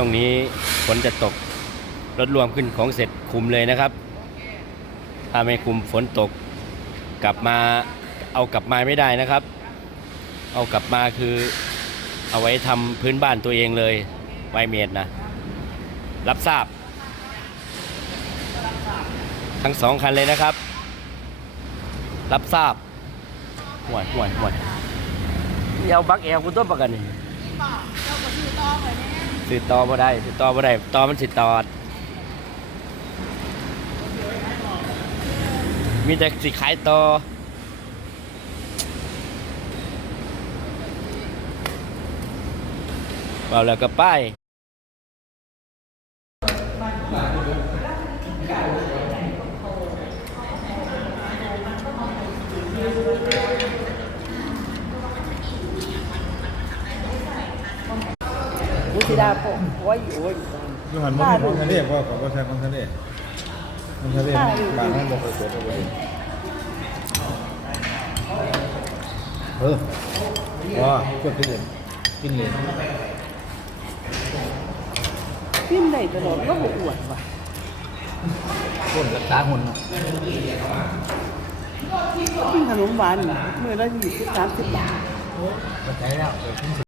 ช่วงนี้ฝนจะตกรถรวมขึ้นของเสร็จคุมเลยนะครับ ถ้าไม่คุมฝนตก กลับมาเอากลับมาไม่ได้นะครับ เอากลับมาคือเอาไว้ทำพื้นบ้านตัวเองเลยไวเมดนะ รับทราบ ทั้งสองคันเลยนะครับ รับทราบห่วยห่วยห่วยเอาบักแอลกูต้นประกันนี่ เลยเนี่ยสือต่อมาได้สิต่อมาได้ต่อมันสิตอดมีแต่สิขายต่อเปล่าแล้วก็ป้าย มุสิดาผมโอ้ยโอ้ยยูหันมันมีคนทะเลว่าขอว่าใช้คนทะเลคนทะเลบางท่านบอกเคยเกิดอะไรเออว่าเพื่อนกินเลยกินเลยพิมพ์ได้ตลอดก็บ่อวดว่ะคนรักษาคนกินขนมหวานมื้อละ20 30บาทก็ใช้แล้ว